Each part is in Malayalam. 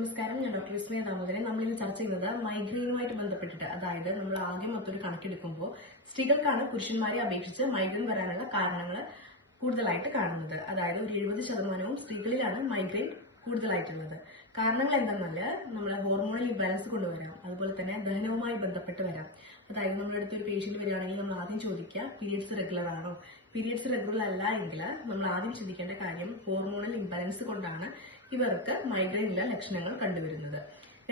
നമസ്കാരം, ഞാൻ ഡോക്ടർ വിസ്മയ ദാമോദരൻ. നമ്മൾ ഇന്ന് ചർച്ച ചെയ്യുന്നത് മൈഗ്രെയിനുമായിട്ട് ബന്ധപ്പെട്ടിട്ട്, അതായത് നമ്മൾ ആകെ മൊത്തം ഒരു കണക്കെടുക്കുമ്പോൾ സ്ത്രീകൾക്കാണ് പുരുഷന്മാരെ അപേക്ഷിച്ച് മൈഗ്രെയിൻ വരാനുള്ള കാരണങ്ങൾ കൂടുതലായിട്ട് കാണുന്നത്. അതായത് ഒരു 70% സ്ത്രീകളിലാണ് മൈഗ്രെയിൻ കൂടുതലായിട്ടുള്ളത്. കാരണങ്ങൾ എന്താണെന്നല്ല, നമ്മളെ ഹോർമോണൽ ഇംബാലൻസ് കൊണ്ടുവരാം, അതുപോലെ തന്നെ ദഹനവുമായി ബന്ധപ്പെട്ട് വരാം. അതായത് നമ്മുടെ അടുത്ത് ഒരു പേഷ്യന്റ് വരികയാണെങ്കിൽ നമ്മൾ ആദ്യം ചോദിക്കുക പീരിയഡ്സ് റെഗുലർ ആണോ. പീരിയഡ്സ് റെഗുലർ അല്ല എങ്കിൽ നമ്മൾ ആദ്യം ചിന്തിക്കേണ്ട കാര്യം ഹോർമോണൽ ഇംബാലൻസ് കൊണ്ടാണ് ഇവർക്ക് മൈഗ്രെയിനിലെ ലക്ഷണങ്ങൾ കണ്ടുവരുന്നത്.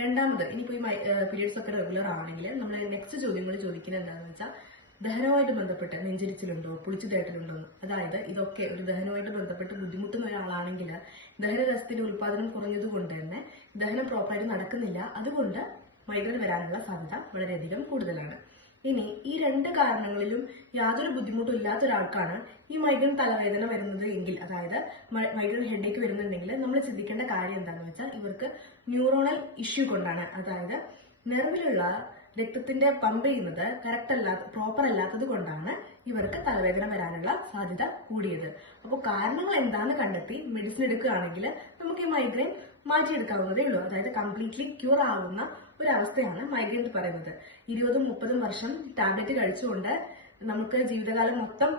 രണ്ടാമത്, ഇനിയിപ്പോൾ ഈ പീരിയഡ്സ് ഒക്കെ റെഗുലർ ആണെങ്കിൽ നമ്മൾ നെക്സ്റ്റ് ചോദ്യങ്ങൾ ചോദിക്കുന്നത് എന്താണെന്ന് വെച്ചാൽ ദഹനവുമായിട്ട് ബന്ധപ്പെട്ട് നെഞ്ചരിച്ചിലുണ്ടോ, പുളിച്ചുതേട്ടലുണ്ടോ. അതായത് ഇതൊക്കെ ഒരു ദഹനവുമായിട്ട് ബന്ധപ്പെട്ട് ബുദ്ധിമുട്ടുന്ന ഒരാളാണെങ്കിൽ ദഹനരസത്തിന്റെ ഉൽപാദനം കുറഞ്ഞതുകൊണ്ട് തന്നെ ദഹനം പ്രോപ്പറായിട്ട് നടക്കുന്നില്ല, അതുകൊണ്ട് മൈഗ്രെയിൻ വരാനുള്ള സാധ്യത വളരെയധികം കൂടുതലാണ്. ഇനി ഈ രണ്ട് കാരണങ്ങളിലും യാതൊരു ബുദ്ധിമുട്ടും ഇല്ലാത്ത ഒരാൾക്കാണ് ഈ മൈഗ്രെയിൻ തലവേദന വരുന്നത് എങ്കിൽ, അതായത് മൈഗ്രെയിൻ ഹെഡേക്ക് വരുന്നുണ്ടെങ്കിൽ നമ്മൾ ചിന്തിക്കേണ്ട കാര്യം എന്താണെന്ന് വെച്ചാൽ ഇവർക്ക് ന്യൂറോണൽ ഇഷ്യൂ കൊണ്ടാണ്. അതായത് നെർവിലുള്ള രക്തത്തിന്റെ പമ്പ് ചെയ്യുന്നത് പ്രോപ്പർ അല്ലാത്തത് കൊണ്ടാണ് ഇവർക്ക് തലവേദന വരാനുള്ള സാധ്യത കൂടിയത്. അപ്പോൾ കാരണങ്ങൾ എന്താണെന്ന് കണ്ടെത്തി മെഡിസിൻ എടുക്കുകയാണെങ്കിൽ നമുക്ക് ഈ മൈഗ്രെയിൻ മാറ്റിയെടുക്കാവുന്നതേ ഉള്ളൂ. അതായത് കംപ്ലീറ്റ്ലി ക്യൂർ ആവുന്ന ഒരവസ്ഥയാണ് മൈഗ്രെയിൻ എന്ന് പറയുന്നത്. 20-30 വർഷം ടാബ്ലറ്റ് കഴിച്ചുകൊണ്ട് നമുക്ക് ജീവിതകാലം മൊത്തം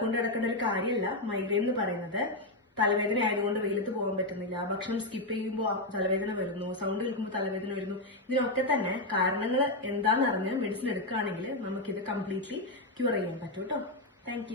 കൊണ്ടു നടക്കേണ്ട ഒരു കാര്യമല്ല മൈഗ്രെയിൻ എന്ന് പറയുന്നത്. തലവേദന ആയതുകൊണ്ട് വെയിലത്ത് പോകാൻ പറ്റുന്നില്ല, ഭക്ഷണം സ്കിപ്പ് ചെയ്യുമ്പോൾ തലവേദന വരുന്നു, സൗണ്ട് കേൾക്കുമ്പോൾ തലവേദന വരുന്നു. ഇതിനൊക്കെ തന്നെ കാരണങ്ങൾ എന്താണെന്ന് അറിഞ്ഞ് മെഡിസിൻ എടുക്കുകയാണെങ്കിൽ നമുക്കിത് കംപ്ലീറ്റ്ലി ക്യൂർ ചെയ്യാൻ പറ്റും കേട്ടോ. താങ്ക്